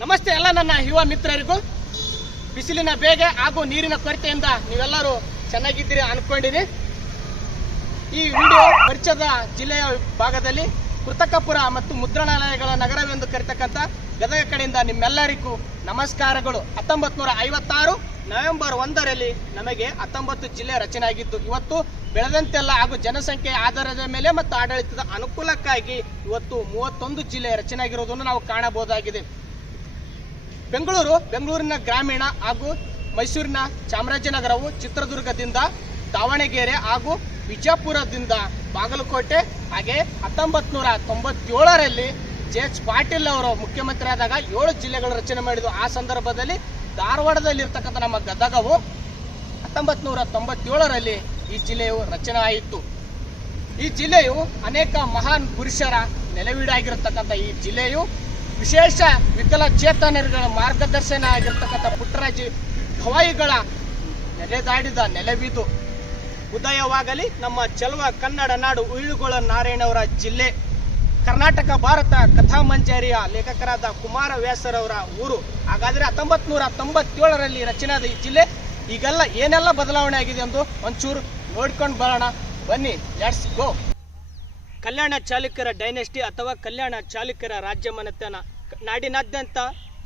ನಮಸ್ತೆ ಎಲ್ಲ ನನ್ನ ಯುವ ಮಿತ್ರರಿಗೂ. ಬಿಸಿಲಿನ ಬೇಗೆ ಹಾಗೂ ನೀರಿನ ಕೊರತೆಯಿಂದ ನೀವೆಲ್ಲರೂ ಚೆನ್ನಾಗಿದ್ದೀರಿ ಅನ್ಕೊಂಡಿನಿ. ಈ ವಿಡಿಯೋ ಪರಿಚಯದ ಜಿಲ್ಲೆಯ ಭಾಗದಲ್ಲಿ ಕೃತಕಪುರ ಮತ್ತು ಮುದ್ರಣಾಲಯಗಳ ನಗರವೆಂದು ಕರೆತಕ್ಕಂಥ ಗದಗ ಕಡೆಯಿಂದ ನಿಮ್ಮೆಲ್ಲರಿಗೂ ನಮಸ್ಕಾರಗಳು. 1956 ನವೆಂಬರ್ 1ರಲ್ಲಿ ನಮಗೆ 19 ಜಿಲ್ಲೆ ರಚನೆ ಆಗಿದ್ದು, ಇವತ್ತು ಬೆಳೆದಂತೆಲ್ಲ ಹಾಗೂ ಜನಸಂಖ್ಯೆಯ ಆಧಾರದ ಮೇಲೆ ಮತ್ತು ಆಡಳಿತದ ಅನುಕೂಲಕ್ಕಾಗಿ ಇವತ್ತು 31 ಜಿಲ್ಲೆ ರಚನೆ ಆಗಿರುವುದನ್ನು ನಾವು ಕಾಣಬಹುದಾಗಿದೆ. ಬೆಂಗಳೂರಿನ ಗ್ರಾಮೀಣ ಹಾಗೂ ಮೈಸೂರಿನ ಚಾಮರಾಜನಗರವು, ಚಿತ್ರದುರ್ಗದಿಂದ ದಾವಣಗೆರೆ ಹಾಗೂ ವಿಜಯಪುರದಿಂದ ಬಾಗಲಕೋಟೆ, ಹಾಗೆ 1997ರಲ್ಲಿ JH ಪಾಟೀಲ್ ಅವರು ಮುಖ್ಯಮಂತ್ರಿ ಆದಾಗ 7 ಜಿಲ್ಲೆಗಳು ರಚನೆ ಮಾಡಿದ್ದು. ಆ ಸಂದರ್ಭದಲ್ಲಿ ಧಾರವಾಡದಲ್ಲಿರ್ತಕ್ಕಂಥ ನಮ್ಮ ಗದಗವು 1997ರಲ್ಲಿ ಈ ಜಿಲ್ಲೆಯು ರಚನೆ ಆಯಿತು. ಈ ಜಿಲ್ಲೆಯು ಅನೇಕ ಮಹಾನ್ ಪುರುಷರ ನೆಲೆವೀಡಾಗಿರತಕ್ಕಂಥ ಈ ಜಿಲ್ಲೆಯು ವಿಶೇಷ ವಿಕಲಚೇತನಗಳ ಮಾರ್ಗದರ್ಶನ ಆಗಿರ್ತಕ್ಕಂಥ ಪುಟ್ಟರಾಜಿ ಗವಾಯಿಗಳ ನೆಲೆದಾಡಿದ ನೆಲವಿದು. ಉದಯವಾಗಲಿ ನಮ್ಮ ಚೆಲುವ ಕನ್ನಡ ನಾಡು ಉಯಿಳುಗೊಳ ನಾರಾಯಣವರ ಜಿಲ್ಲೆ. ಕರ್ನಾಟಕ ಭಾರತ ಕಥಾ ಮಂಜರಿಯ ಲೇಖಕರಾದ ಕುಮಾರವ್ಯಾಸರವರ ಊರು. ಹಾಗಾದರೆ 1997ರಲ್ಲಿ ರಚನೆಯಾದ ಈ ಜಿಲ್ಲೆ ಈಗೆಲ್ಲ ಏನೆಲ್ಲ ಬದಲಾವಣೆ ಆಗಿದೆ ಎಂದು ಒಂಚೂರು ನೋಡ್ಕೊಂಡು ಬರೋಣ ಬನ್ನಿ. Let's go. ಕಲ್ಯಾಣ ಚಾಲುಕ್ಯರ ಡೈನೆಸ್ಟಿ ಅಥವಾ ಕಲ್ಯಾಣ ಚಾಲುಕ್ಯರ ರಾಜ್ಯ ಮನೆತನ. ನಾಡಿನಾದ್ಯಂತ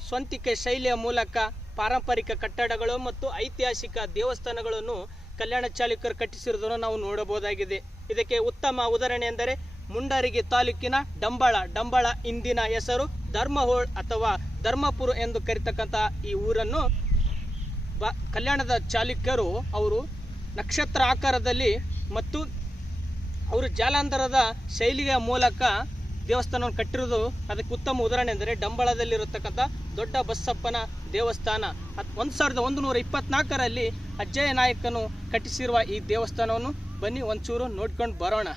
ಸ್ವಂತಿಕೆ ಶೈಲಿಯ ಮೂಲಕ ಪಾರಂಪರಿಕ ಕಟ್ಟಡಗಳು ಮತ್ತು ಐತಿಹಾಸಿಕ ದೇವಸ್ಥಾನಗಳನ್ನು ಕಲ್ಯಾಣ ಚಾಲುಕ್ಯರು ಕಟ್ಟಿಸಿರುವುದನ್ನು ನಾವು ನೋಡಬಹುದಾಗಿದೆ. ಇದಕ್ಕೆ ಉತ್ತಮ ಉದಾಹರಣೆ ಎಂದರೆ ಮುಂಡರಗಿ ತಾಲೂಕಿನ ಡಂಬಳ ಇಂದಿನ ಹೆಸರು ಧರ್ಮಹೋಳ್ ಅಥವಾ ಧರ್ಮಪುರ ಎಂದು ಕರೀತಕ್ಕಂಥ ಈ ಊರನ್ನು ಕಲ್ಯಾಣದ ಚಾಲುಕ್ಯರು ಅವರು ನಕ್ಷತ್ರ ಆಕಾರದಲ್ಲಿ ಮತ್ತು ಅವರು ಜಾಲಾಂಧರದ ಶೈಲಿಯ ಮೂಲಕ ದೇವಸ್ಥಾನವನ್ನು ಕಟ್ಟಿರುವುದು. ಅದಕ್ಕೆ ಉತ್ತಮ ಉದಾಹರಣೆ ಎಂದರೆ ಡಂಬಳದಲ್ಲಿರತಕ್ಕಂಥ ದೊಡ್ಡ ಬಸಪ್ಪನ ದೇವಸ್ಥಾನ 1124ರಲ್ಲಿ ಅಜ್ಜಯ ನಾಯಕನು ಕಟ್ಟಿಸಿರುವ ಈ ದೇವಸ್ಥಾನವನ್ನು ಬನ್ನಿ ಒಂಚೂರು ನೋಡ್ಕೊಂಡು ಬರೋಣ.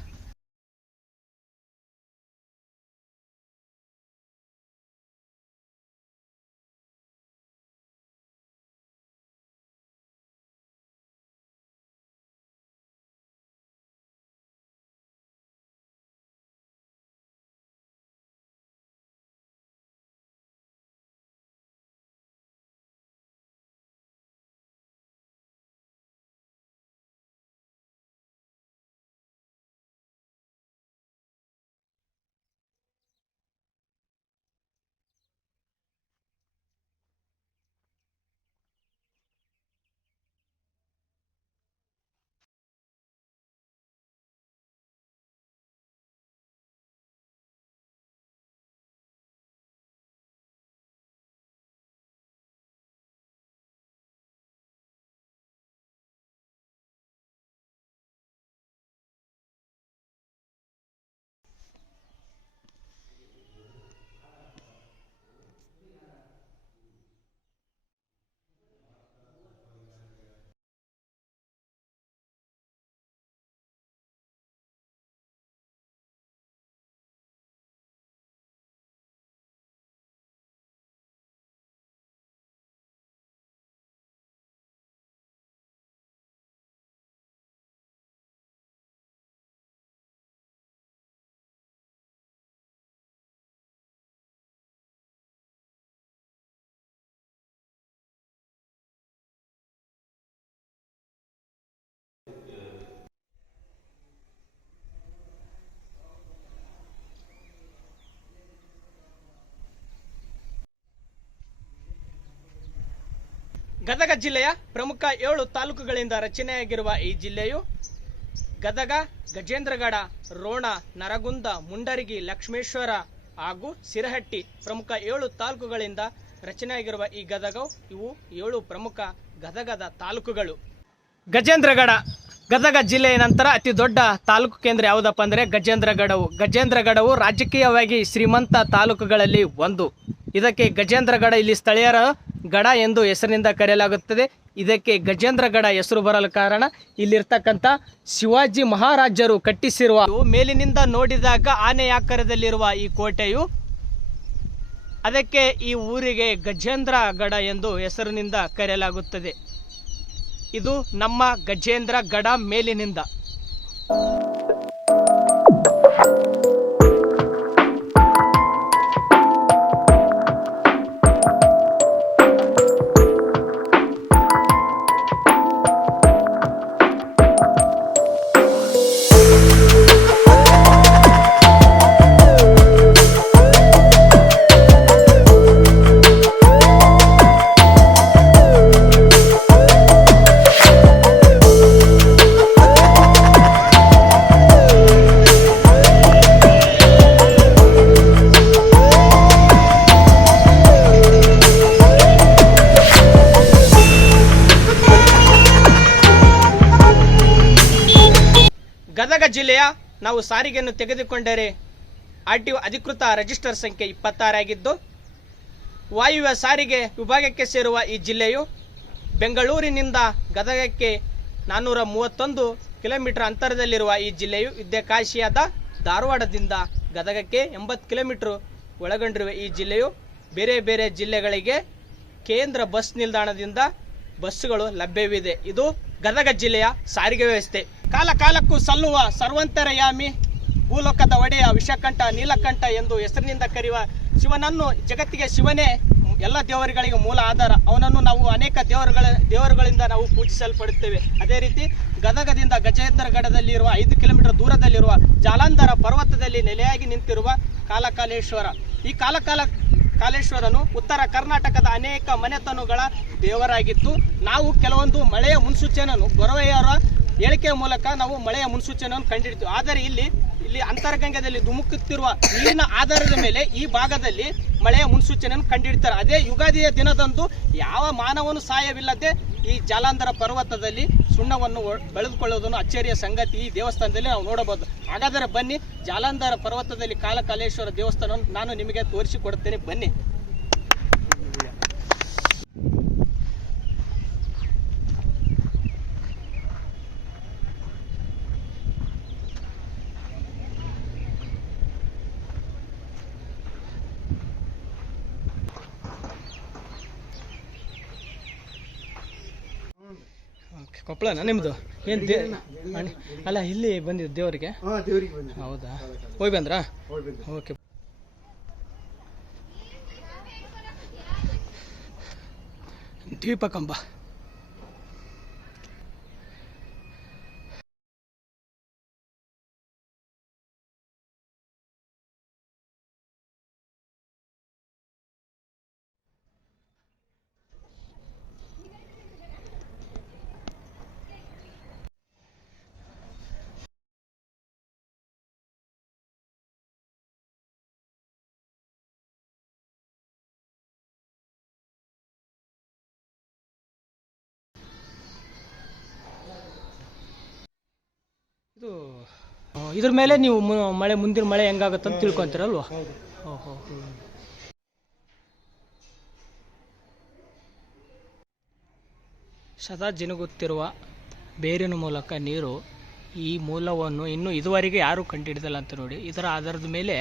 ಗದಗ ಜಿಲ್ಲೆಯ ಪ್ರಮುಖ 7 ತಾಲೂಕುಗಳಿಂದ ರಚನೆಯಾಗಿರುವ ಈ ಜಿಲ್ಲೆಯು ಗದಗ, ಗಜೇಂದ್ರಗಡ, ರೋಣ, ನರಗುಂದ, ಮುಂಡರಗಿ, ಲಕ್ಷ್ಮೇಶ್ವರ ಹಾಗೂ ಸಿರಹಟ್ಟಿ ಪ್ರಮುಖ 7 ತಾಲೂಕುಗಳಿಂದ ರಚನೆಯಾಗಿರುವ ಈ ಗದಗವು ಇವು 7 ಪ್ರಮುಖ ಗದಗದ ತಾಲೂಕುಗಳು. ಗದಗ ಜಿಲ್ಲೆಯ ನಂತರ ಅತಿ ದೊಡ್ಡ ತಾಲೂಕು ಕೇಂದ್ರ ಯಾವುದಪ್ಪ ಅಂದರೆ ಗಜೇಂದ್ರಗಡವು ರಾಜಕೀಯವಾಗಿ ಶ್ರೀಮಂತ ತಾಲೂಕುಗಳಲ್ಲಿ ಒಂದು. ಇದಕ್ಕೆ ಗಜೇಂದ್ರಗಡ ಇಲ್ಲಿ ಸ್ಥಳೀಯರ ಗಡ ಎಂದು ಹೆಸರಿನಿಂದ ಕರೆಯಲಾಗುತ್ತದೆ. ಇದಕ್ಕೆ ಗಜೇಂದ್ರಗಡ ಹೆಸರು ಬರಲು ಕಾರಣ ಇಲ್ಲಿರ್ತಕ್ಕಂಥ ಶಿವಾಜಿ ಮಹಾರಾಜರು ಕಟ್ಟಿಸಿರುವ ಮೇಲಿನಿಂದ ನೋಡಿದಾಗ ಆನೆ ಆಕಾರದಲ್ಲಿರುವ ಈ ಕೋಟೆಯು ಅದಕ್ಕೆ ಈ ಊರಿಗೆ ಗಜೇಂದ್ರಗಡ ಎಂದು ಹೆಸರಿನಿಂದ ಕರೆಯಲಾಗುತ್ತದೆ. ಇದು ನಮ್ಮ ಗಜೇಂದ್ರಗಡ ಮೇಲಿನಿಂದ. ಜಿಲ್ಲೆಯ ನಾವು ಸಾರಿಗೆಯನ್ನು ತೆಗೆದುಕೊಂಡರೆ RTO ಅಧಿಕೃತ ರಿಜಿಸ್ಟರ್ ಸಂಖ್ಯೆ 26 ಆಗಿದ್ದು, ವಾಯುವ್ಯ ಸಾರಿಗೆ ವಿಭಾಗಕ್ಕೆ ಸೇರುವ ಈ ಜಿಲ್ಲೆಯು ಬೆಂಗಳೂರಿನಿಂದ ಗದಗಕ್ಕೆ 431 ಕಿಲೋಮೀಟರ್ ಅಂತರದಲ್ಲಿರುವ ಈ ಜಿಲ್ಲೆಯು ವಿದ್ಯಾಕಾಶಿಯಾದ ಧಾರವಾಡದಿಂದ ಗದಗಕ್ಕೆ 80 ಕಿಲೋಮೀಟರ್ ಒಳಗೊಂಡಿರುವ ಈ ಜಿಲ್ಲೆಯು ಬೇರೆ ಬೇರೆ ಜಿಲ್ಲೆಗಳಿಗೆ ಕೇಂದ್ರ ಬಸ್ ನಿಲ್ದಾಣದಿಂದ ಬಸ್ಸುಗಳು ಲಭ್ಯವಿದೆ. ಇದು ಗದಗ ಜಿಲ್ಲೆಯ ಸಾರಿಗೆ ವ್ಯವಸ್ಥೆ. ಕಾಲ ಕಾಲಕ್ಕೂ ಸಲ್ಲುವ ಸರ್ವಂತರಯಾಮಿ, ಭೂಲೋಕದ ಒಡೆಯ, ವಿಷಕಂಠ, ನೀಲಕಂಠ ಎಂದು ಹೆಸರಿನಿಂದ ಕರೆಯುವ ಶಿವನನ್ನು ಜಗತ್ತಿಗೆ ಶಿವನೇ ಎಲ್ಲ ದೇವರುಗಳಿಗೆ ಮೂಲ ಆಧಾರ. ಅವನನ್ನು ನಾವು ಅನೇಕ ದೇವರುಗಳಿಂದ ನಾವು ಪೂಜಿಸಲ್ಪಡುತ್ತೇವೆ. ಅದೇ ರೀತಿ ಗದಗದಿಂದ ಗಜೇಂದ್ರಗಢದಲ್ಲಿರುವ 5 ಕಿಲೋಮೀಟರ್ ದೂರದಲ್ಲಿರುವ ಜಾಲಂಧರ ಪರ್ವತದಲ್ಲಿ ನೆಲೆಯಾಗಿ ನಿಂತಿರುವ ಕಾಲಕಾಲೇಶ್ವರ. ಈ ಕಾಲೇಶ್ವರನು ಉತ್ತರ ಕರ್ನಾಟಕದ ಅನೇಕ ಮನೆತನಗಳ ದೇವರಾಗಿದ್ದು, ನಾವು ಕೆಲವೊಂದು ಮಳೆಯ ಮುನ್ಸೂಚನೆಯನ್ನು ಗೊರವೆಯವರ ಹೇಳಿಕೆಯ ಮೂಲಕ ನಾವು ಮಳೆಯ ಮುನ್ಸೂಚನೆಯನ್ನು ಕಂಡಿಡ್ತೀವಿ. ಆದರೆ ಇಲ್ಲಿ ಅಂತರ್ಗಂಗೆಯಲ್ಲಿ ಧುಮುಕುತ್ತಿರುವ ನೀರಿನ ಆಧಾರದ ಮೇಲೆ ಈ ಭಾಗದಲ್ಲಿ ಮಳೆಯ ಮುನ್ಸೂಚನೆಯನ್ನು ಕಂಡಿಡ್ತಾರೆ. ಅದೇ ಯುಗಾದಿಯ ದಿನದಂದು ಯಾವ ಮಾನವನು ಸಹಾಯವಿಲ್ಲದೆ ಈ ಜಾಲಂಧರ ಪರ್ವತದಲ್ಲಿ ಸುಣ್ಣವನ್ನು ಬೆಳೆದುಕೊಳ್ಳುವುದನ್ನು ಅಚ್ಚರಿಯ ಸಂಗತಿ ಈ ದೇವಸ್ಥಾನದಲ್ಲಿ ನಾವು ನೋಡಬಹುದು. ಹಾಗಾದರೆ ಬನ್ನಿ, ಜಾಲಂಧರ ಪರ್ವತದಲ್ಲಿ ಕಾಲಕಾಲೇಶ್ವರ ದೇವಸ್ಥಾನವನ್ನು ನಾನು ನಿಮಗೆ ತೋರಿಸಿಕೊಡುತ್ತೇನೆ, ಬನ್ನಿ. ಕೊಪ್ಪಳನ ನಿಮ್ಮದು? ಏನು ಅಲ್ಲ, ಇಲ್ಲಿ ಬಂದಿದ್ದು ದೇವರಿಗೆ? ಹೌದಾ, ಹೋಗಿ ಬಂದ್ರಾ? ಓಕೆ. ದೀಪಕಂಬ ಇದ್ರ ಮೇಲೆ ನೀವು ಮುಂದಿನ ಮಳೆ ಹೆಂಗಾಗುತ್ತೆ ಅಂತ ತಿಳ್ಕೊಂತೀರಲ್ವಾ? ಓಹೋ. ಸದಾ ಜಿನುಗುತ್ತಿರುವ ಬೇರಿನ ಮೂಲಕ ನೀರು ಈ ಮೂಲವನ್ನು ಇನ್ನೂ ಇದುವರೆಗೆ ಯಾರೂ ಕಂಡುಹಿಡಿದಲ್ಲ ಅಂತ ನೋಡಿ. ಇದರ ಆಧಾರದ ಮೇಲೆ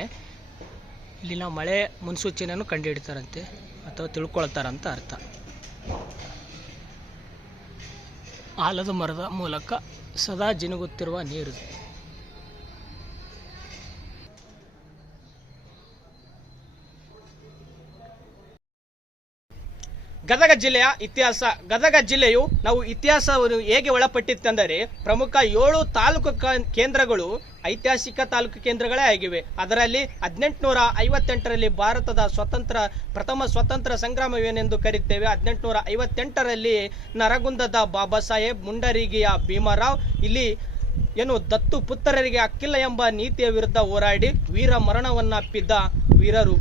ಇಲ್ಲಿನ ಮಳೆ ಮುನ್ಸೂಚನೆಯನ್ನು ಕಂಡುಹಿಡ್ತಾರಂತೆ ಅಥವಾ ತಿಳ್ಕೊಳ್ತಾರಂತ ಅರ್ಥ. ಆಲದ ಮರದ ಮೂಲಕ ಸದಾ ಜಿನುಗುತ್ತಿರುವ ನೀರು. ಗದಗ ಜಿಲ್ಲೆಯ ಇತಿಹಾಸ. ಗದಗ ಜಿಲ್ಲೆಯು ನಾವು ಇತಿಹಾಸವನ್ನು ಹೇಗೆ ಒಳಪಟ್ಟಿತ್ತೆಂದರೆ, ಪ್ರಮುಖ 7 ತಾಲೂಕು ಕೇಂದ್ರಗಳು ಐತಿಹಾಸಿಕ ತಾಲೂಕು ಕೇಂದ್ರಗಳೇ ಆಗಿವೆ. ಅದರಲ್ಲಿ 1858ರಲ್ಲಿ ಭಾರತದ ಪ್ರಥಮ ಸ್ವತಂತ್ರ ಸಂಗ್ರಾಮವೇನೆಂದು ಕರೆಯುತ್ತೇವೆ. 1858ರಲ್ಲಿ ನರಗುಂದದ ಬಾಬಾ ಸಾಹೇಬ್, ಮುಂಡರಗಿಯ ಭೀಮರಾವ್ ಇಲ್ಲಿ ದತ್ತು ಪುತ್ರರಿಗೆ ಹಕ್ಕಿಲ್ಲ ಎಂಬ ನೀತಿಯ ವಿರುದ್ಧ ಹೋರಾಡಿ ವೀರ ಮರಣವನ್ನಪ್ಪಿದ್ದ ವೀರರು.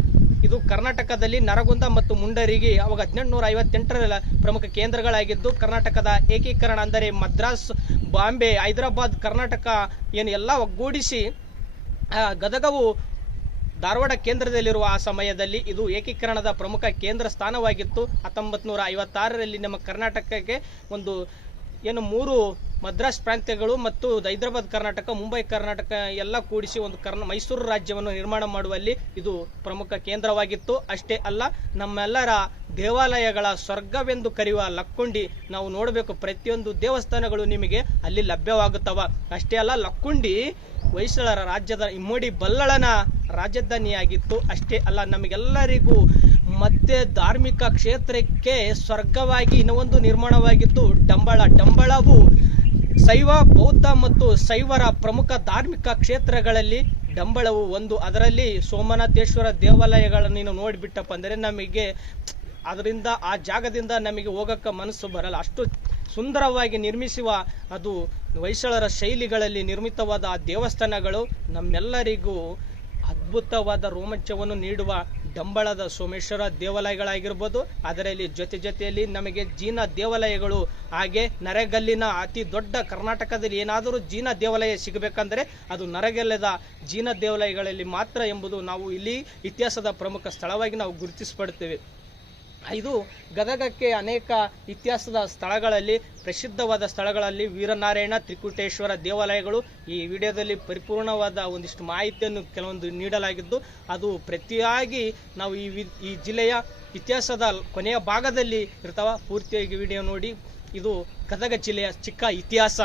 ಇದು ಕರ್ನಾಟಕದಲ್ಲಿ ನರಗುಂದ ಮತ್ತು ಮುಂಡರಗಿ ಅವಾಗ 1858ರ ಪ್ರಮುಖ ಕೇಂದ್ರಗಳಾಗಿದ್ದು, ಕರ್ನಾಟಕದ ಏಕೀಕರಣ ಅಂದರೆ ಮದ್ರಾಸ್, ಬಾಂಬೆ, ಹೈದರಾಬಾದ್, ಕರ್ನಾಟಕ ಎಲ್ಲ ಒಗ್ಗೂಡಿಸಿ ಗದಗವು ಧಾರವಾಡ ಕೇಂದ್ರದಲ್ಲಿರುವ ಆ ಸಮಯದಲ್ಲಿ ಇದು ಏಕೀಕರಣದ ಪ್ರಮುಖ ಕೇಂದ್ರ ಸ್ಥಾನವಾಗಿತ್ತು. 1956ರಲ್ಲಿ ನಮ್ಮ ಕರ್ನಾಟಕಕ್ಕೆ 3 ಮದ್ರಾಸ್ ಪ್ರಾಂತ್ಯಗಳು ಮತ್ತು ಹೈದರಾಬಾದ್ ಕರ್ನಾಟಕ, ಮುಂಬೈ ಕರ್ನಾಟಕ ಎಲ್ಲ ಕೂಡಿಸಿ ಒಂದು ಮೈಸೂರು ರಾಜ್ಯವನ್ನು ನಿರ್ಮಾಣ ಮಾಡುವಲ್ಲಿ ಇದು ಪ್ರಮುಖ ಕೇಂದ್ರವಾಗಿತ್ತು. ಅಷ್ಟೇ ಅಲ್ಲ, ನಮ್ಮೆಲ್ಲರ ದೇವಾಲಯಗಳ ಸ್ವರ್ಗವೆಂದು ಕರೆಯುವ ಲಕ್ಕುಂಡಿ ನಾವು ನೋಡಬೇಕು. ಪ್ರತಿಯೊಂದು ದೇವಸ್ಥಾನಗಳು ನಿಮಗೆ ಅಲ್ಲಿ ಲಭ್ಯವಾಗುತ್ತವ. ಅಷ್ಟೇ ಅಲ್ಲ, ಲಕ್ಕುಂಡಿ ಹೊಯ್ಸಳರ ರಾಜ್ಯದ ಇಮ್ಮಡಿ ಬಲ್ಲಳನ ರಾಜಧಾನಿಯಾಗಿತ್ತು. ಅಷ್ಟೇ ಅಲ್ಲ, ನಮಗೆಲ್ಲರಿಗೂ ಮತ್ತೆ ಧಾರ್ಮಿಕ ಕ್ಷೇತ್ರಕ್ಕೆ ಸ್ವರ್ಗವಾಗಿ ಇನ್ನೊಂದು ನಿರ್ಮಾಣವಾಗಿದ್ದು ಡಂಬಳವು ಶೈವ, ಬೌದ್ಧ ಮತ್ತು ಶೈವರ ಪ್ರಮುಖ ಧಾರ್ಮಿಕ ಕ್ಷೇತ್ರಗಳಲ್ಲಿ ಡಂಬಳವು ಒಂದು. ಅದರಲ್ಲಿ ಸೋಮನಾಥೇಶ್ವರ ದೇವಾಲಯಗಳನ್ನು ನೀನು ನೋಡಿಬಿಟ್ಟಪ್ಪ ಅಂದರೆ ನಮಗೆ ಅದರಿಂದ ಆ ಜಾಗದಿಂದ ನಮಗೆ ಹೋಗಕ್ಕೆ ಮನಸ್ಸು ಬರಲ್ಲ. ಅಷ್ಟು ಸುಂದರವಾಗಿ ನಿರ್ಮಿಸುವ ಅದು ಹೊಯ್ಸಳರ ಶೈಲಿಗಳಲ್ಲಿ ನಿರ್ಮಿತವಾದ ಆ ದೇವಸ್ಥಾನಗಳು ನಮ್ಮೆಲ್ಲರಿಗೂ ಅದ್ಭುತವಾದ ರೋಮಾಂಚವನ್ನು ನೀಡುವ ಡಂಬಳದ ಸೋಮೇಶ್ವರ ದೇವಾಲಯಗಳಾಗಿರ್ಬೋದು, ಅದರಲ್ಲಿ ಜೊತೆಯಲ್ಲಿ ನಮಗೆ ಜೀನ ದೇವಾಲಯಗಳು, ಹಾಗೆ ನರೆಗಲ್ಲಿನ ಅತಿ ದೊಡ್ಡ ಕರ್ನಾಟಕದಲ್ಲಿ ಏನಾದರೂ ಜೀನ ದೇವಾಲಯ ಸಿಗಬೇಕಂದ್ರೆ ಅದು ನರೆಗಲ್ಲದ ಜೀನ ದೇವಾಲಯಗಳಲ್ಲಿ ಮಾತ್ರ ಎಂಬುದು ನಾವು ಇಲ್ಲಿ ಇತಿಹಾಸದ ಪ್ರಮುಖ ಸ್ಥಳವಾಗಿ ನಾವು ಗುರುತಿಸಪಡ್ತೇವೆ. ಇದು ಗದಗಕ್ಕೆ ಅನೇಕ ಇತಿಹಾಸದ ಸ್ಥಳಗಳಲ್ಲಿ, ಪ್ರಸಿದ್ಧವಾದ ಸ್ಥಳಗಳಲ್ಲಿ ವೀರನಾರಾಯಣ, ತ್ರಿಕೂಟೇಶ್ವರ ದೇವಾಲಯಗಳು. ಈ ವಿಡಿಯೋದಲ್ಲಿ ಪರಿಪೂರ್ಣವಾದ ಒಂದಿಷ್ಟು ಮಾಹಿತಿಯನ್ನು ಕೆಲವೊಂದು ನೀಡಲಾಗಿದ್ದು, ಅದು ಪ್ರತಿಯಾಗಿ ನಾವು ಈ ಜಿಲ್ಲೆಯ ಇತಿಹಾಸದ ಕೊನೆಯ ಭಾಗದಲ್ಲಿ ಇರ್ತಾವ. ಪೂರ್ತಿಯಾಗಿ ವಿಡಿಯೋ ನೋಡಿ. ಇದು ಗದಗ ಜಿಲ್ಲೆಯ ಚಿಕ್ಕ ಇತಿಹಾಸ.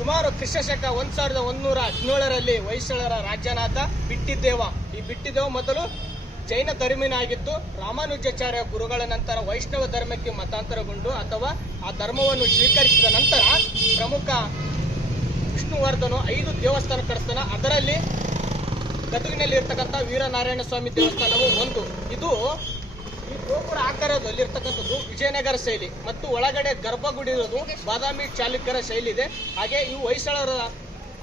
ಸುಮಾರು ಕ್ರಿಸ್ತಶಕ 1117ರಲ್ಲಿ ಹೊಯ್ಸಳರ ರಾಜ್ಯನಾದ ಬಿಟ್ಟಿದ್ದೇವ. ಈ ಬಿಟ್ಟಿದ್ದೇವ ಮೊದಲು ಜೈನ ಧರ್ಮಿನಾಗಿದ್ದು, ರಾಮಾನುಜಾಚಾರ್ಯ ಗುರುಗಳ ನಂತರ ವೈಷ್ಣವ ಧರ್ಮಕ್ಕೆ ಮತಾಂತರಗೊಂಡು ಅಥವಾ ಆ ಧರ್ಮವನ್ನು ಸ್ವೀಕರಿಸಿದ ನಂತರ ಪ್ರಮುಖ ವಿಷ್ಣುವರ್ಧನು 5 ದೇವಸ್ಥಾನ ಕಟ್ಟಿಸ್ತಾನ. ಅದರಲ್ಲಿ ಗದಗಿನಲ್ಲಿ ಇರ್ತಕ್ಕಂಥ ವೀರನಾರಾಯಣ ಸ್ವಾಮಿ ದೇವಸ್ಥಾನವು ಒಂದು. ಇದು ಈ ಗೋಪುರ ಆಕಾರದಲ್ಲಿರ್ತಕ್ಕಂಥದ್ದು ವಿಜಯನಗರ ಶೈಲಿ ಮತ್ತು ಒಳಗಡೆ ಗರ್ಭಗುಡಿ ಇರೋದು ಬಾದಾಮಿ ಚಾಲುಕ್ಯರ ಶೈಲಿ ಇದೆ. ಹಾಗೆ ಇವು ಹೊಯ್ಸಳರ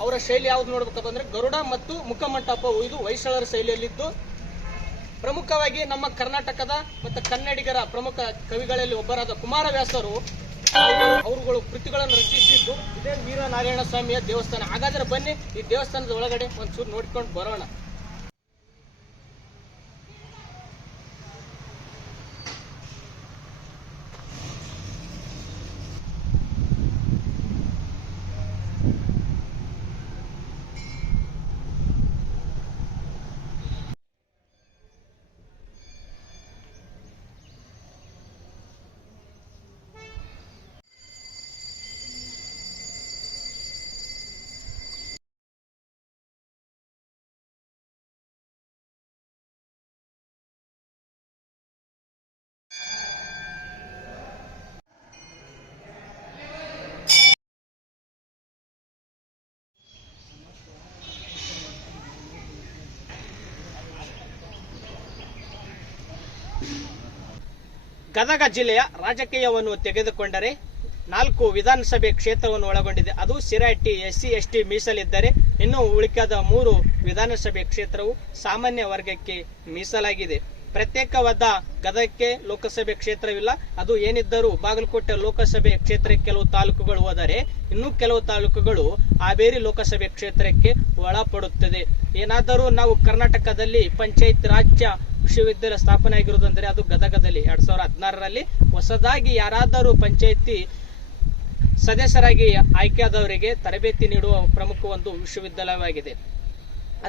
ಅವರ ಶೈಲಿ ಯಾವ್ದು ನೋಡ್ಬೇಕಂದ್ರೆ ಗರುಡ ಮತ್ತು ಮುಖಮಂಟಪವು ಇದು ಹೊಯ್ಸಳರ ಶೈಲಿಯಲ್ಲಿದ್ದು, ಪ್ರಮುಖವಾಗಿ ನಮ್ಮ ಕರ್ನಾಟಕದ ಮತ್ತು ಕನ್ನಡಿಗರ ಪ್ರಮುಖ ಕವಿಗಳಲ್ಲಿ ಒಬ್ಬರಾದ ಕುಮಾರವ್ಯಾಸರು ಅವರುಗಳು ಕೃತಿಗಳನ್ನು ರಚಿಸಿದ್ದು ಇದೇ ವೀರನಾರಾಯಣ ಸ್ವಾಮಿಯ ದೇವಸ್ಥಾನ. ಹಾಗಾದ್ರೆ ಬನ್ನಿ ಈ ದೇವಸ್ಥಾನದ ಒಳಗಡೆ ಒಂಚೂರು ನೋಡ್ಕೊಂಡು ಬರೋಣ. ಗದಗ ಜಿಲ್ಲೆಯ ರಾಜಕೀಯವನ್ನು ತೆಗೆದುಕೊಂಡರೆ 4 ವಿಧಾನಸಭೆ ಕ್ಷೇತ್ರವನ್ನು ಒಳಗೊಂಡಿದೆ. ಅದು ಸಿರಾಟಿ SC ST ಮೀಸಲಿದ್ದರೆ, ಇನ್ನು ಉಳಿಕಾದ 3 ವಿಧಾನಸಭೆ ಕ್ಷೇತ್ರವು ಸಾಮಾನ್ಯ ವರ್ಗಕ್ಕೆ ಮೀಸಲಾಗಿದೆ. ಪ್ರತ್ಯೇಕವಾದ ಗದಗಕ್ಕೆ ಲೋಕಸಭೆ ಕ್ಷೇತ್ರವಿಲ್ಲ. ಅದು ಏನಿದ್ದರೂ ಬಾಗಲಕೋಟೆ ಲೋಕಸಭೆ ಕ್ಷೇತ್ರಕ್ಕೆ ಕೆಲವು ತಾಲೂಕುಗಳು ಹೋದರೆ, ಇನ್ನೂ ಕೆಲವು ತಾಲೂಕುಗಳು ಹಾವೇರಿ ಲೋಕಸಭೆ ಕ್ಷೇತ್ರಕ್ಕೆ ಒಳಪಡುತ್ತದೆ. ಏನಾದರೂ ನಾವು ಕರ್ನಾಟಕದಲ್ಲಿ ಪಂಚಾಯತ್ ರಾಜ್ಯ ವಿಶ್ವವಿದ್ಯಾಲಯ ಸ್ಥಾಪನೆ ಆಗಿರುವುದಂದರೆ ಅದು ಗದಗದಲ್ಲಿ 2016ರಲ್ಲಿ ಹೊಸದಾಗಿ ಯಾರಾದರೂ ಪಂಚಾಯತಿ ಸದಸ್ಯರಾಗಿ ಆಯ್ಕೆಯಾದವರಿಗೆ ತರಬೇತಿ ನೀಡುವ ಪ್ರಮುಖ ಒಂದು ವಿಶ್ವವಿದ್ಯಾಲಯವಾಗಿದೆ.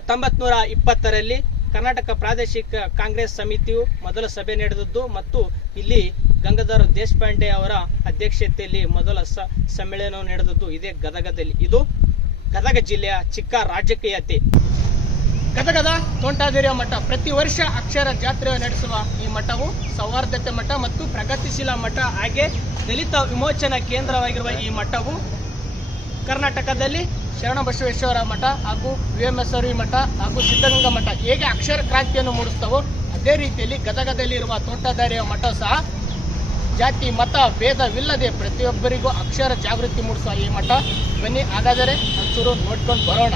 1920ರಲ್ಲಿ ಕರ್ನಾಟಕ ಪ್ರಾದೇಶಿಕ ಕಾಂಗ್ರೆಸ್ ಸಮಿತಿಯು ಮೊದಲ ಸಭೆ ನಡೆದದ್ದು ಮತ್ತು ಇಲ್ಲಿ ಗಂಗಾಧರ ದೇಶಪಾಂಡೆ ಅವರ ಅಧ್ಯಕ್ಷತೆಯಲ್ಲಿ ಮೊದಲ ಸಮ್ಮೇಳನವು ನಡೆದದ್ದು ಇದೇ ಗದಗದಲ್ಲಿ. ಇದು ಗದಗ ಜಿಲ್ಲೆಯ ಚಿಕ್ಕ ರಾಜಕೀಯತೆ. ಗದಗದ ತೋಂಟದಾರ್ಯ ಮಠ ಪ್ರತಿ ವರ್ಷ ಅಕ್ಷರ ಜಾತ್ರೆ ನಡೆಸುವ ಈ ಮಠವು ಸೌಹಾರ್ದತೆ ಮಠ ಮತ್ತು ಪ್ರಗತಿಶೀಲ ಮಠ, ಹಾಗೆ ದಲಿತ ವಿಮೋಚನಾ ಕೇಂದ್ರವಾಗಿರುವ ಈ ಮಠವು ಕರ್ನಾಟಕದಲ್ಲಿ ಶರಣಬಸವೇಶ್ವರ ಮಠ ಹಾಗೂ VMSRV ಮಠ ಹಾಗೂ ಸಿದ್ಧಗಂಗಾ ಮಠ ಹೇಗೆ ಅಕ್ಷರ ಕ್ರಾಂತಿಯನ್ನು ಮೂಡಿಸ್ತವೋ ಅದೇ ರೀತಿಯಲ್ಲಿ ಗದಗದಲ್ಲಿರುವ ತೋಂಟದಾರ್ಯ ಮಠ ಸಹ ಜಾತಿ ಮತ ಭೇದವಿಲ್ಲದೆ ಪ್ರತಿಯೊಬ್ಬರಿಗೂ ಅಕ್ಷರ ಜಾಗೃತಿ ಮೂಡಿಸುವ ಈ ಮಠ. ಬನ್ನಿ ಹಾಗಾದರೆ ಒಂಚೂರು ನೋಡ್ಕೊಂಡು ಬರೋಣ.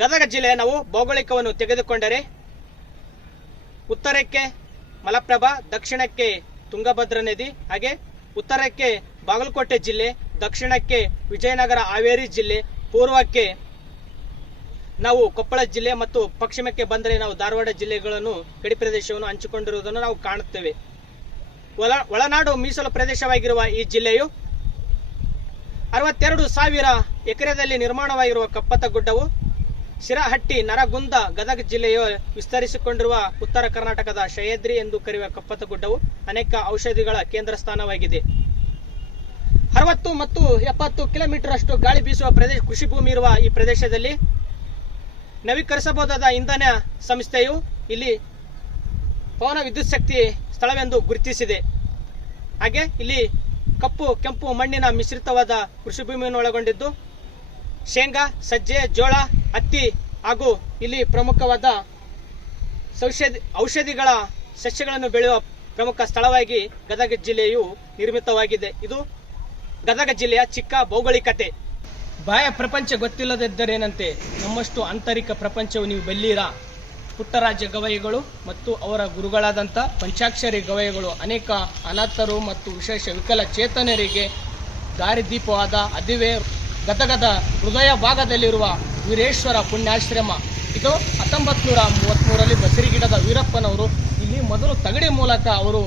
ಗದಗ ಜಿಲ್ಲೆ ನಾವು ಭೌಗೋಳಿಕವನ್ನು ತೆಗೆದುಕೊಂಡರೆ ಉತ್ತರಕ್ಕೆ ಮಲಪ್ರಭಾ, ದಕ್ಷಿಣಕ್ಕೆ ತುಂಗಭದ್ರಾ ನದಿ, ಹಾಗೆ ಉತ್ತರಕ್ಕೆ ಬಾಗಲಕೋಟೆ ಜಿಲ್ಲೆ, ದಕ್ಷಿಣಕ್ಕೆ ವಿಜಯನಗರ ಹಾವೇರಿ ಜಿಲ್ಲೆ, ಪೂರ್ವಕ್ಕೆ ನಾವು ಕೊಪ್ಪಳ ಜಿಲ್ಲೆ ಮತ್ತು ಪಶ್ಚಿಮಕ್ಕೆ ಬಂದರೆ ನಾವು ಧಾರವಾಡ ಜಿಲ್ಲೆಗಳನ್ನು ಗಡಿ ಪ್ರದೇಶವನ್ನು ಹಂಚಿಕೊಂಡಿರುವುದನ್ನು ನಾವು ಕಾಣುತ್ತೇವೆ. ಒಳನಾಡು ಮೀಸಲು ಪ್ರದೇಶವಾಗಿರುವ ಈ ಜಿಲ್ಲೆಯು 62,000 ಎಕರೆದಲ್ಲಿ ನಿರ್ಮಾಣವಾಗಿರುವ ಕಪ್ಪತ್ತ ಗುಡ್ಡವು ಶಿರಹಟ್ಟಿ, ನರಗುಂದ, ಗದಗ ಜಿಲ್ಲೆಯು ವಿಸ್ತರಿಸಿಕೊಂಡಿರುವ ಉತ್ತರ ಕರ್ನಾಟಕದ ಸಹ್ಯಾದ್ರಿ ಎಂದು ಕರೆಯುವ ಕಪ್ಪತ್ತ ಗುಡ್ಡವು ಅನೇಕ ಔಷಧಿಗಳ ಕೇಂದ್ರ ಸ್ಥಾನವಾಗಿದೆ. 60 ಮತ್ತು 70 ಕಿಲೋಮೀಟರ್ ಅಷ್ಟು ಗಾಳಿ ಬೀಸುವ ಪ್ರದೇಶ ಕೃಷಿ ಭೂಮಿ ಇರುವ ಈ ಪ್ರದೇಶದಲ್ಲಿ ನವೀಕರಿಸಬಹುದಾದ ಇಂಧನ ಸಂಸ್ಥೆಯು ಇಲ್ಲಿ ಪವನ ವಿದ್ಯುತ್ ಶಕ್ತಿ ಸ್ಥಳವೆಂದು ಗುರುತಿಸಿದೆ. ಹಾಗೆ ಇಲ್ಲಿ ಕಪ್ಪು ಕೆಂಪು ಮಣ್ಣಿನ ಮಿಶ್ರಿತವಾದ ಕೃಷಿ ಭೂಮಿಯನ್ನು ಒಳಗೊಂಡಿದ್ದು ಶೇಂಗಾ, ಸಜ್ಜೆ, ಜೋಳ, ಹತ್ತಿ ಹಾಗೂ ಇಲ್ಲಿ ಪ್ರಮುಖವಾದ ಔಷಧಿಗಳ ಸಸ್ಯಗಳನ್ನು ಬೆಳೆಯುವ ಪ್ರಮುಖ ಸ್ಥಳವಾಗಿ ಗದಗ ಜಿಲ್ಲೆಯು ನಿರ್ಮಿತವಾಗಿದೆ. ಇದು ಗದಗ ಜಿಲ್ಲೆಯ ಚಿಕ್ಕ ಭೌಗೋಳಿಕತೆ. ಬಾಹ್ಯ ಪ್ರಪಂಚ ಗೊತ್ತಿಲ್ಲದಿದ್ದರೇನಂತೆ, ನಮ್ಮಷ್ಟು ಆಂತರಿಕ ಪ್ರಪಂಚವು ನೀವು ಬಲ್ಲಿರ. ಪುಟ್ಟರಾಜ ಗವಾಯಿಗಳು ಮತ್ತು ಅವರ ಗುರುಗಳಾದಂಥ ಪಂಚಾಕ್ಷರಿ ಗವಾಯಿಗಳು ಅನೇಕ ಅನಾಥರು ಮತ್ತು ವಿಶೇಷ ವಿಕಲಚೇತನರಿಗೆ ದಾರಿದೀಪವಾದ ಅದುವೇ ಗದಗದ ಹೃದಯ ಭಾಗದಲ್ಲಿರುವ ವೀರೇಶ್ವರ ಪುಣ್ಯಾಶ್ರಮ. ಇದು 1933ರಲ್ಲಿ ಬಸರಿಗಿಡದ ವೀರಪ್ಪನವರು ಇಲ್ಲಿ ಮೊದಲು ತಗಡಿ ಮೂಲಕ ಅವರು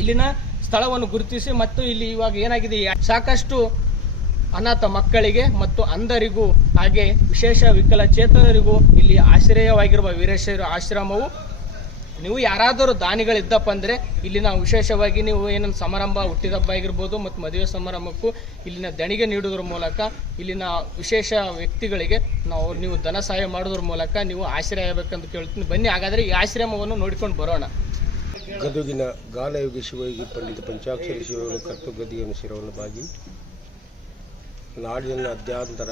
ಇಲ್ಲಿನ ಸ್ಥಳವನ್ನು ಗುರುತಿಸಿ ಮತ್ತು ಇಲ್ಲಿ ಇವಾಗ ಏನಾಗಿದೆ, ಸಾಕಷ್ಟು ಅನಾಥ ಮಕ್ಕಳಿಗೆ ಮತ್ತು ಅಂಧರಿಗೂ ಹಾಗೆ ವಿಶೇಷ ವಿಕಲಚೇತನರಿಗೂ ಇಲ್ಲಿ ಆಶ್ರಯವಾಗಿರುವ ವೀರೇಶ್ವರ ಆಶ್ರಮವು, ನೀವು ಯಾರಾದರೂ ದಾನಿಗಳಿದ್ದಪ್ಪ ಅಂದರೆ ಇಲ್ಲಿನ ವಿಶೇಷವಾಗಿ ನೀವು ಏನೊಂದು ಸಮಾರಂಭ, ಹುಟ್ಟಿದಬ್ಬ ಆಗಿರ್ಬೋದು ಮತ್ತು ಮದುವೆ ಸಮಾರಂಭಕ್ಕೂ ಇಲ್ಲಿನ ದೇಣಿಗೆ ನೀಡುವುದರ ಮೂಲಕ ಇಲ್ಲಿನ ವಿಶೇಷ ವ್ಯಕ್ತಿಗಳಿಗೆ ನೀವು ಧನ ಸಹಾಯ ಮಾಡೋದ್ರ ಮೂಲಕ ನೀವು ಆಶ್ರಯ ಆಗಬೇಕಂತ ಕೇಳ್ತೀನಿ. ಬನ್ನಿ ಹಾಗಾದರೆ ಈ ಆಶ್ರಮವನ್ನು ನೋಡಿಕೊಂಡು ಬರೋಣ. ಗದುಗಿನ ಗಾನಯೋಗಿ ಶಿವಯೋಗಿ ಪಂಡಿತ ಪಂಚಾಕ್ಷರಿ ಶಿವಯೋಗಿ ಕರ್ತುಗದಿಯನ್ನು ಶಿರವನ್ನು ಬಾಗಿ ನಾಡಿನ ಅಧ್ಯಾಂತರ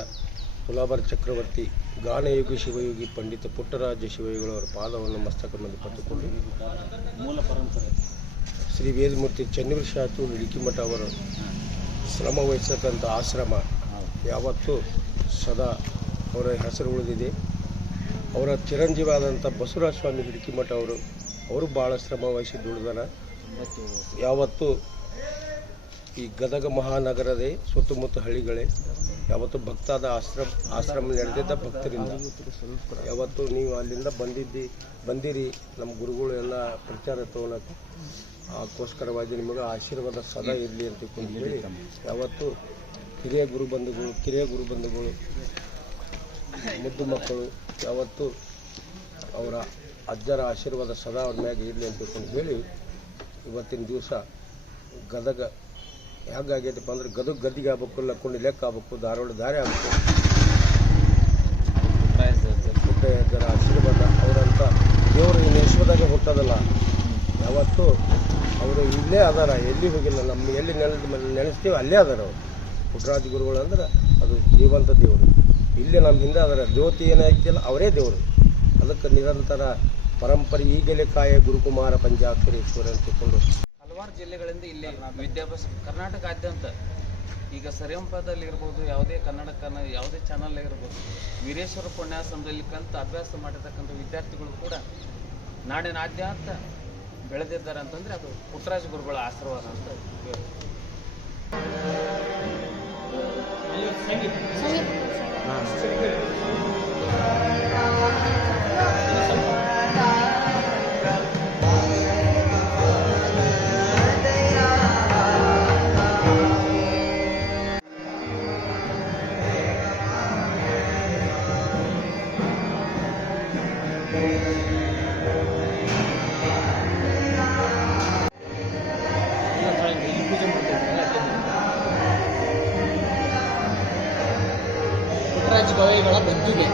ತುಲಾಭರ ಚಕ್ರವರ್ತಿ ಗಾನಯೋಗಿ ಶಿವಯೋಗಿ ಪಂಡಿತ ಪುಟ್ಟರಾಜ ಶಿವಯೋಗಿಗಳವರ ಪಾದವನ್ನು ಮಸ್ತಕ ಮೇಲೆ ಪಟ್ಟುಕೊಂಡು ಮೂಲ ಪರಂಪರೆ ಶ್ರೀ ವೇದಮೂರ್ತಿ ಚನ್ನವೀರಶಾಸ್ತ್ರಿ ಹಿಡಿಕಿಮಠ ಅವರು ಶ್ರಮ ವಹಿಸತಕ್ಕಂಥ ಆಶ್ರಮ ಯಾವತ್ತೂ ಸದಾ ಅವರ ಹೆಸರು ಉಳಿದಿದೆ. ಅವರ ಚಿರಂಜೀವಿ ಆದಂಥ ಬಸವರಾಜ ಸ್ವಾಮಿ ಹಿಡಿಕಿಮಠ ಅವರು ಭಾಳ ಶ್ರಮ ವಹಿಸಿ ದುಡಿದಾರ. ಯಾವತ್ತೂ ಈ ಗದಗ ಮಹಾನಗರದೇ ಸುತ್ತಮುತ್ತ ಹಳ್ಳಿಗಳೇ ಯಾವತ್ತು ಭಕ್ತಾದ ಆಶ್ರಮ ನಡೆದಿದ್ದ ಭಕ್ತರಿಂದ ಯಾವತ್ತು ನೀವು ಅಲ್ಲಿಂದ ಬಂದಿರಿ ನಮ್ಮ ಗುರುಗಳು ಎಲ್ಲ ಪ್ರಚಾರ ತಗೊಳಕ್ಕೆ, ಅದಕ್ಕೋಸ್ಕರವಾಗಿ ನಿಮಗೆ ಆಶೀರ್ವಾದ ಸದಾ ಇರಲಿ ಅಂತ ಹೇಳಿ ಯಾವತ್ತು ಕಿರಿಯ ಗುರುಬಂಧುಗಳು ಮುದ್ದು ಮಕ್ಕಳು ಯಾವತ್ತು ಅವರ ಅಜ್ಜರ ಆಶೀರ್ವಾದ ಸದಾ ಅವ್ರ ಮ್ಯಾಗ ಇರಲಿ ಅಂತ ಹೇಳಿ ಇವತ್ತಿನ ದಿವಸ ಗದಗ ಹೇಗಾಗೈತಪ್ಪ ಅಂದ್ರೆ ಗದಿಗೆ ಆಗ್ಬೇಕು, ಲಕ್ಕೊಂಡು ಲೆಕ್ಕ ಆಗ್ಬೇಕು, ಧಾರವಾಡ ದಾರಿ ಆಗ್ಬೇಕು. ಪುಟ್ಟರಾಜರ ಆಶೀರ್ವಾದ ಅವರಂತ ದೇವರು ನೆನೆಸೋದಾಗ ಹುಟ್ಟೋದಲ್ಲ, ಯಾವತ್ತೂ ಅವರು ಇಲ್ಲೇ ಅದಾರ, ಎಲ್ಲಿ ಹೋಗಿಲ್ಲ. ನಮ್ಮ ಎಲ್ಲಿ ನೆನೆಸ್ತೀವಿ ಅಲ್ಲೇ ಅದಾರ ಅವರು. ಪುಟ್ಟರಾಜ ಗುರುಗಳು ಅಂದ್ರೆ ಅದು ಜೀವಂತ ದೇವರು, ಇಲ್ಲೇ ನಮ್ಮ ಹಿಂದೆ ಅದರ ಜ್ಯೋತಿ ಏನಾಯ್ತಿಲ್ಲ ಅವರೇ ದೇವರು. ಅದಕ್ಕೆ ನಿರಂತರ ಪರಂಪರೆ ಈಗಲೇ ಕಾಯ ಗುರುಕುಮಾರ ಪಂಚಾಕ್ಷರೇಶ್ವರ ಅಂತ ತಿಳ್ಕೊಂಡು ಹಲವಾರು ಜಿಲ್ಲೆಗಳಿಂದ ಇಲ್ಲಿ ವಿದ್ಯಾಭ್ಯಾಸ ಕರ್ನಾಟಕಾದ್ಯಂತ ಈಗ ಸರಿಯಂಪದಲ್ಲಿ ಇರ್ಬೋದು, ಯಾವುದೇ ಯಾವುದೇ ಚಾನಲ್ ಇರ್ಬೋದು, ವೀರೇಶ್ವರ ಪುಣ್ಯಾಶ್ರಮದಲ್ಲಿ ಕಲಿತ ಅಭ್ಯಾಸ ಮಾಡಿರ್ತಕ್ಕಂಥ ವಿದ್ಯಾರ್ಥಿಗಳು ಕೂಡ ನಾಡಿನಾದ್ಯಂತ ಬೆಳೆದಿದ್ದಾರೆ ಅಂತಂದರೆ ಅದು ಪುಟ್ಟರಾಜ ಗುರುಗಳ ಆಶೀರ್ವಾದ ಅಂತ ಪುಟ್ಟರಾಜ ಗವಾಯಿಗಳ ಗದ್ದುಗೆ.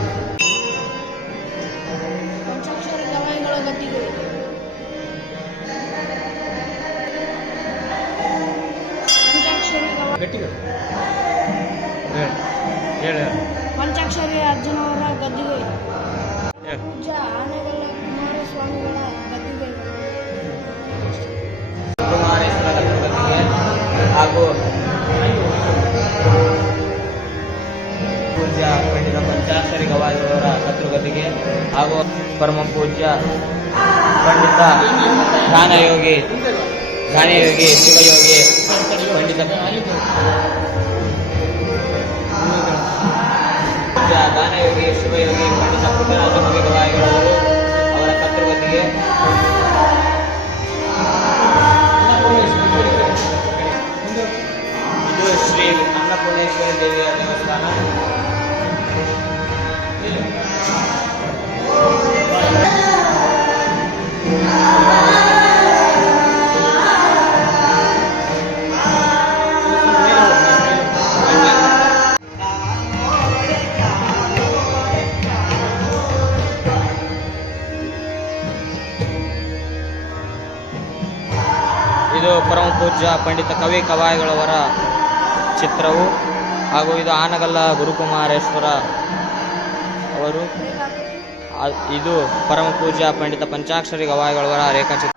ಪಂಚಾಕ್ಷರಿ ಗವಾಯಿಗಳ ಗದ್ದುಗೆ. ಪಂಚಾಕ್ಷರಿ ಅಜ್ಜನವರ ಗದ್ದುಗೆ. ಪೂಜ್ಯ ಆನೆಗಳ ಕುಮಾರಸ್ವಾಮಿಗಳ ಗದ್ದುಗೆ. ಹಾಗೂ ಪೂಜ್ಯ ಪಂಡಿತ ಪಂಚಾಕ್ಷರಿ ಗವಾಯಿಗಳವರ ಕರ್ತೃಗತಿಗೆ ಹಾಗೂ ಪರಮ ಪೂಜ್ಯ ಪಂಡಿತ ಗಾನಯೋಗಿ ಶಿವಯೋಗಿ ಪಂಡಿತ ಗಾನಯೋಗಿ ಶಿವಯೋಗಿ ಪಂಡಿತ ಪುಟ್ಟರಾಜ ಕವಿ ಗವಾಯಿಗಳವರು ಅವರ ಕರ್ತೃಗತಿಗೆ ಇದು ಶ್ರೀ ಅನ್ನಪೂರ್ಣೇಶ್ವರಿ ದೇವಿಯ ದೇವಸ್ಥಾನ. ಇದು ಪರಮ ಪೂಜ್ಯ ಪಂಡಿತ ಕವಿ ಗವಾಯಿಗಳವರ ಚಿತ್ರವು ಹಾಗೂ ಇದು ಆನಗಲ್ಲ ಗುರುಕುಮಾರೇಶ್ವರ ಅವರು. ಇದು ಪರಮ ಪೂಜ್ಯ ಪಂಡಿತ ಪಂಚಾಕ್ಷರಿ ಗವಾಯಿಗಳವರ ರೇಖಾಚಿತ್ರ.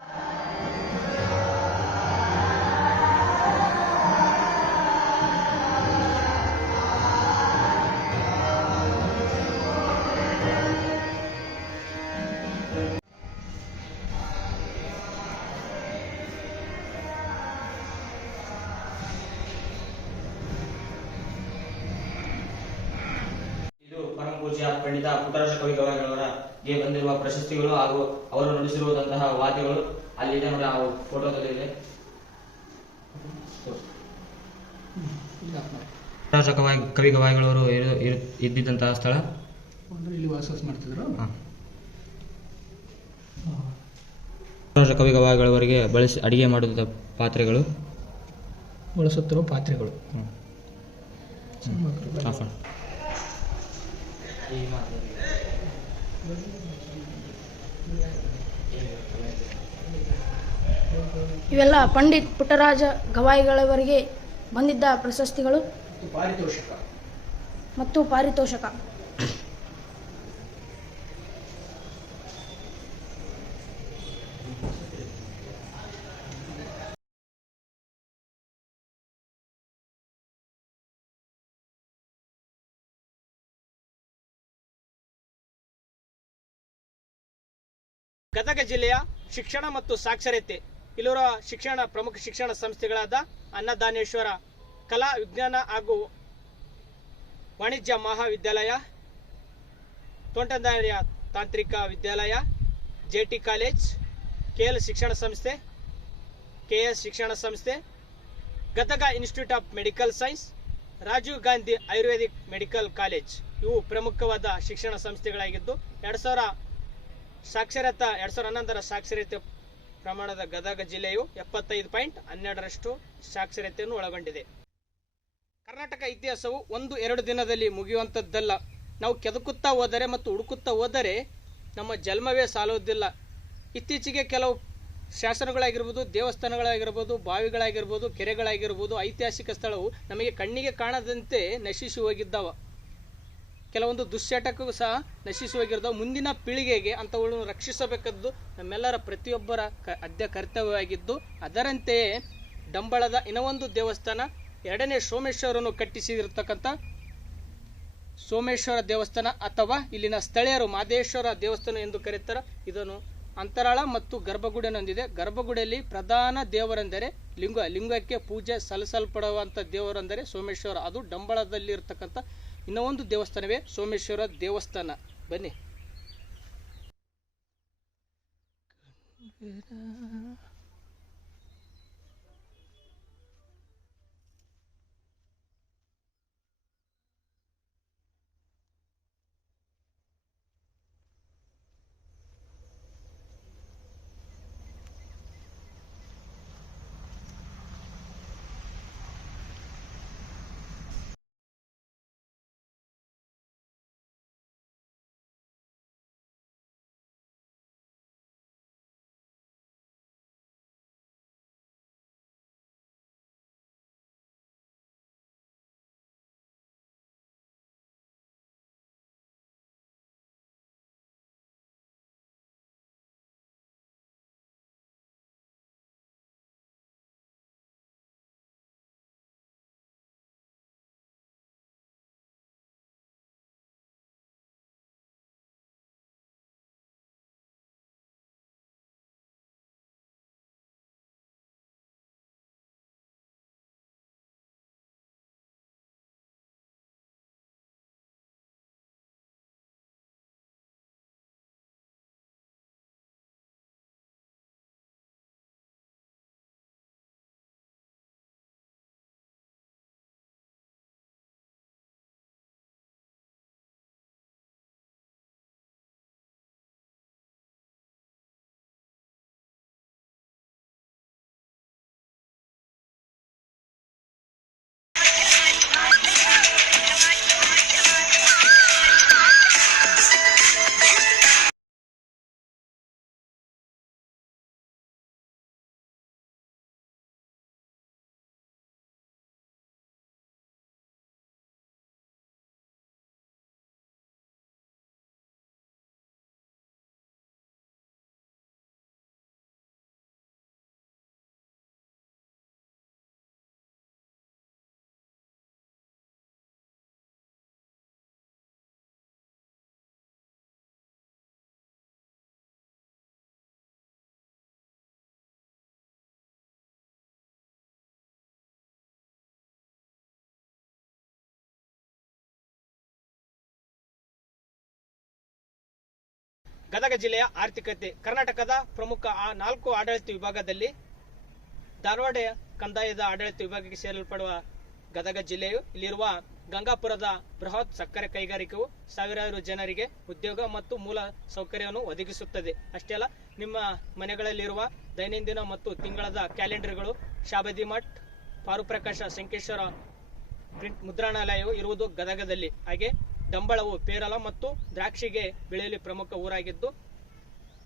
ಪರಮ ಪೂಜ್ಯ ಪಂಡಿತ ಪುಟ್ಟರಾಜ ಕವಿ ಗವಾಯಿಗಳವರಿಗೆ ಬಂದಿರುವ ಪ್ರಶಸ್ತಿಗಳು ಹಾಗೂ ಅವರು ನುಡಿಸಿರುವಂತಹ ವಾದ್ಯಗಳು ಅಲ್ಲಿದೆ ನೋಡಿ, ಆ ಫೋಟೋದಲ್ಲಿ ಇದೆ. ಪುಟ್ಟರಾಜ ಕವಿ ಗವಾಯಿಗಳವರು ಇದ್ದಿದ್ದಂತಹ ಸ್ಥಳ ಇಲ್ಲಿ ವಾಸ ಮಾಡ್ತಿದ್ರು. ಪುಟ್ಟರಾಜ ಕವಿ ಗವಾಯಿಗಳವರಿಗೆ ಬಳಸಿ ಅಡಿಗೆ ಮಾಡಿದ ಪಾತ್ರೆಗಳು, ಬಳಸುತ್ತಿರುವ ಪಾತ್ರೆಗಳು. ಇವೆಲ್ಲ ಪಂಡಿತ್ ಪುಟ್ಟರಾಜ ಗವಾಯಿಗಳವರಿಗೆ ಬಂದಿದ್ದ ಪ್ರಶಸ್ತಿಗಳು ಮತ್ತು ಪಾರಿತೋಷಕ. ಗದಗ ಜಿಲ್ಲೆಯ ಶಿಕ್ಷಣ ಮತ್ತು ಸಾಕ್ಷರತೆ ಇಲ್ಲಿರುವ ಪ್ರಮುಖ ಶಿಕ್ಷಣ ಸಂಸ್ಥೆಗಳಾದ ಅನ್ನದಾನೇಶ್ವರ ಕಲಾ ವಿಜ್ಞಾನ ಹಾಗೂ ವಾಣಿಜ್ಯ ಮಹಾವಿದ್ಯಾಲಯ, ತೋಂಟದಾರ್ಯ ತಾಂತ್ರಿಕ ವಿದ್ಯಾಲಯ, ಜೆಟಿ ಕಾಲೇಜ್, ಕೆಎಲ್ ಶಿಕ್ಷಣ ಸಂಸ್ಥೆ, ಕೆಎಸ್ ಶಿಕ್ಷಣ ಸಂಸ್ಥೆ, Gadag institute of medical science, Rajiv Gandhi ayurvedic medical college ಇವು ಪ್ರಮುಖವಾದ ಶಿಕ್ಷಣ ಸಂಸ್ಥೆಗಳಾಗಿದ್ದು 2011ರ ಸಾಕ್ಷರತೆ ಪ್ರಮಾಣದ ಗದಗ ಜಿಲ್ಲೆಯು 75.12% ಸಾಕ್ಷರತೆಯನ್ನು ಒಳಗೊಂಡಿದೆ. ಕರ್ನಾಟಕ ಇತಿಹಾಸವು 1-2 ದಿನದಲ್ಲಿ ಮುಗಿಯುವಂಥದ್ದಲ್ಲ. ನಾವು ಕೆದಕುತ್ತಾ ಹೋದರೆ ಮತ್ತು ಹುಡುಕುತ್ತಾ ಹೋದರೆ ನಮ್ಮ ಜನ್ಮವೇ ಸಾಲುವುದಿಲ್ಲ. ಇತ್ತೀಚೆಗೆ ಕೆಲವು ಶಾಸನಗಳಾಗಿರ್ಬೋದು, ದೇವಸ್ಥಾನಗಳಾಗಿರ್ಬೋದು, ಬಾವಿಗಳಾಗಿರ್ಬೋದು, ಕೆರೆಗಳಾಗಿರ್ಬೋದು, ಐತಿಹಾಸಿಕ ಸ್ಥಳವು ನಮಗೆ ಕಣ್ಣಿಗೆ ಕಾಣದಂತೆ ನಶಿಸಿ ಹೋಗಿದ್ದಾವ. ಕೆಲವೊಂದು ದುಶ್ಚಟಕ್ಕೂ ಸಹ ನಶಿಸಿ ಹೋಗಿರ್ತಾವೆ. ಮುಂದಿನ ಪೀಳಿಗೆಗೆ ಅಂಥವುಗಳನ್ನು ರಕ್ಷಿಸಬೇಕಾದ್ದು ನಮ್ಮೆಲ್ಲರ ಪ್ರತಿಯೊಬ್ಬರ ಆದ್ಯ ಕರ್ತವ್ಯವಾಗಿದ್ದು, ಅದರಂತೆಯೇ ಡಂಬಳದ ಇನ್ನೊಂದು ದೇವಸ್ಥಾನ, 2ನೇ ಸೋಮೇಶ್ವರನು ಕಟ್ಟಿಸಿರ್ತಕ್ಕಂಥ ಸೋಮೇಶ್ವರ ದೇವಸ್ಥಾನ ಅಥವಾ ಇಲ್ಲಿನ ಸ್ಥಳೀಯರು ಮಾದೇಶ್ವರ ದೇವಸ್ಥಾನ ಎಂದು ಕರೆಯುತ್ತಾರೆ. ಇದನ್ನು ಅಂತರಾಳ ಮತ್ತು ಗರ್ಭಗುಡಿಯನ್ನು ಹೊಂದಿದೆ. ಗರ್ಭಗುಡಿಯಲ್ಲಿ ಪ್ರಧಾನ ದೇವರೆಂದರೆ ಲಿಂಗಕ್ಕೆ ಪೂಜೆ ಸಲ್ಲಿಸಲ್ಪಡುವಂಥ ದೇವರೆಂದರೆ ಸೋಮೇಶ್ವರ. ಅದು ಡಂಬಳದಲ್ಲಿರ್ತಕ್ಕಂಥ ಇನ್ನೊಂದು ದೇವಸ್ಥಾನವೇ ಸೋಮೇಶ್ವರ ದೇವಸ್ಥಾನ. ಬನ್ನಿ. ಗದಗ ಜಿಲ್ಲೆಯ ಆರ್ಥಿಕತೆ. ಕರ್ನಾಟಕದ ಪ್ರಮುಖ 4 ಆಡಳಿತ ವಿಭಾಗದಲ್ಲಿ ಧಾರವಾಡ ಕಂದಾಯದ ಆಡಳಿತ ವಿಭಾಗಕ್ಕೆ ಸೇರಲ್ಪಡುವ ಗದಗ ಜಿಲ್ಲೆಯು ಇಲ್ಲಿರುವ ಗಂಗಾಪುರದ ಬೃಹತ್ ಸಕ್ಕರೆ ಕೈಗಾರಿಕೆಯು ಸಾವಿರಾರು ಜನರಿಗೆ ಉದ್ಯೋಗ ಮತ್ತು ಮೂಲ ಸೌಕರ್ಯವನ್ನು ಒದಗಿಸುತ್ತದೆ. ಅಷ್ಟೇ ಅಲ್ಲ, ನಿಮ್ಮ ಮನೆಗಳಲ್ಲಿರುವ ದೈನಂದಿನ ಮತ್ತು ತಿಂಗಳದ ಕ್ಯಾಲೆಂಡರ್ಗಳು, ಶಾಬದಿ ಮಠ್, ಪಾರುಪ್ರಕಾಶ ಸಂಕೇಶ್ವರ ಪ್ರಿಂಟ್ ಮುದ್ರಣಾಲಯವು ಇರುವುದು ಗದಗದಲ್ಲಿ. ಹಾಗೆ ಡಂಬಳವು ಪೇರಲ ಮತ್ತು ದ್ರಾಕ್ಷಿಗೆ ಬೆಳೆಯಲು ಪ್ರಮುಖ ಊರಾಗಿದ್ದು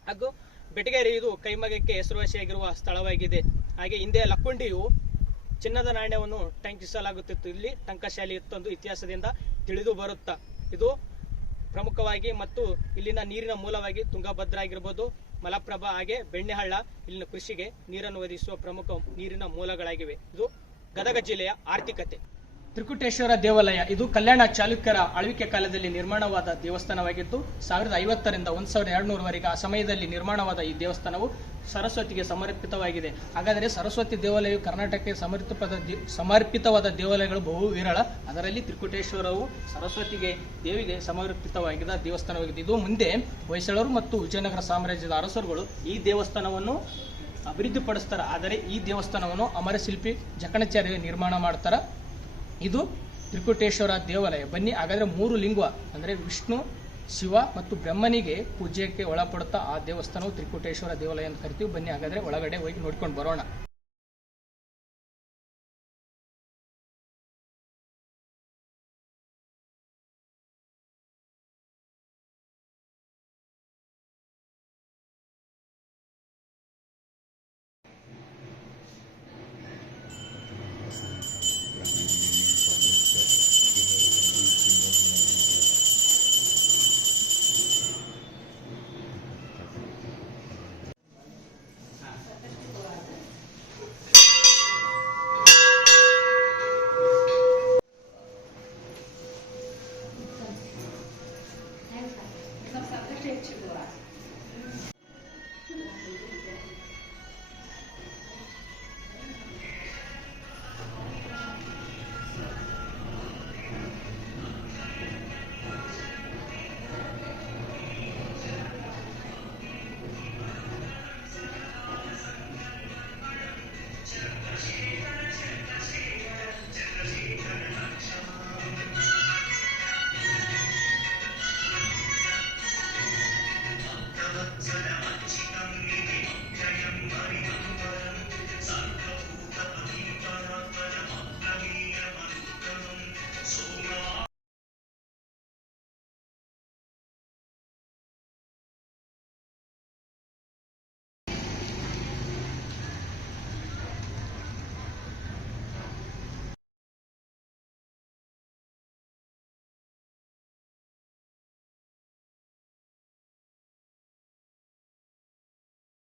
ಹಾಗೂ ಬೆಟಗೇರಿ ಇದು ಕೈಮಗಕ್ಕೆ ಹೆಸರುವಾಸಿಯಾಗಿರುವ ಸ್ಥಳವಾಗಿದೆ. ಹಾಗೆ ಹಿಂದೆ ಲಕ್ಕುಂಡಿಯು ಚಿನ್ನದ ನಾಣ್ಯವನ್ನು ಟಂಕಿಸಲಾಗುತ್ತಿತ್ತು. ಇಲ್ಲಿ ಟಂಕಶಾಲೆ ಇತ್ತೊಂದು ಇತಿಹಾಸದಿಂದ ತಿಳಿದು ಬರುತ್ತಾ. ಇದು ಪ್ರಮುಖವಾಗಿ ಮತ್ತು ಇಲ್ಲಿನ ನೀರಿನ ಮೂಲವಾಗಿ ತುಂಗಭದ್ರಾ ಆಗಿರ್ಬೋದು, ಮಲಪ್ರಭಾ, ಹಾಗೆ ಬೆಣ್ಣೆಹಳ್ಳ ಇಲ್ಲಿನ ಕೃಷಿಗೆ ನೀರನ್ನು ಒದಗಿಸುವ ಪ್ರಮುಖ ನೀರಿನ ಮೂಲಗಳಾಗಿವೆ. ಇದು ಗದಗ ಜಿಲ್ಲೆಯ ಆರ್ಥಿಕತೆ. ತ್ರಿಕುಟೇಶ್ವರ ದೇವಾಲಯ ಇದು ಕಲ್ಯಾಣ ಚಾಲುಕ್ಯರ ಆಳ್ವಿಕೆ ಕಾಲದಲ್ಲಿ ನಿರ್ಮಾಣವಾದ ದೇವಸ್ಥಾನವಾಗಿದ್ದು 1050ರಿಂದ 1200ವರೆಗೆ ಆ ಸಮಯದಲ್ಲಿ ನಿರ್ಮಾಣವಾದ ಈ ದೇವಸ್ಥಾನವು ಸರಸ್ವತಿಗೆ ಸಮರ್ಪಿತವಾಗಿದೆ. ಹಾಗಾದರೆ ಸರಸ್ವತಿ ದೇವಾಲಯವು ಕರ್ನಾಟಕಕ್ಕೆ ಸಮರ್ಪಿತವಾದ ದೇವಾಲಯಗಳು ಬಹು ವಿರಳ. ಅದರಲ್ಲಿ ತ್ರಿಕುಟೇಶ್ವರವು ಸರಸ್ವತಿಗೆ ದೇವಿಗೆ ಸಮರ್ಪಿತವಾಗಿದ್ದ ದೇವಸ್ಥಾನವಾಗಿದೆ. ಇದು ಮುಂದೆ ಹೊಯ್ಸಳರು ಮತ್ತು ವಿಜಯನಗರ ಸಾಮ್ರಾಜ್ಯದ ಅರಸರುಗಳು ಈ ದೇವಸ್ಥಾನವನ್ನು ಅಭಿವೃದ್ಧಿಪಡಿಸ್ತಾರೆ. ಆದರೆ ಈ ದೇವಸ್ಥಾನವನ್ನು ಅಮರಶಿಲ್ಪಿ ಜಕಣಾಚಾರ್ಯ ನಿರ್ಮಾಣ ಮಾಡ್ತಾರೆ. ಇದು ತ್ರಿಕುಟೇಶ್ವರ ದೇವಾಲಯ. ಬನ್ನಿ ಹಾಗಾದ್ರೆ 3 ಲಿಂಗ ಅಂದರೆ ವಿಷ್ಣು, ಶಿವ ಮತ್ತು ಬ್ರಹ್ಮನಿಗೆ ಪೂಜೆಗೆ ಒಳಪಡುತ್ತಾ ಆ ದೇವಸ್ಥಾನವು ತ್ರಿಕುಟೇಶ್ವರ ದೇವಾಲಯ ಅಂತ ಕರಿತೀವಿ. ಬನ್ನಿ ಹಾಗಾದ್ರೆ ಒಳಗಡೆ ಹೋಗಿ ನೋಡ್ಕೊಂಡು ಬರೋಣ.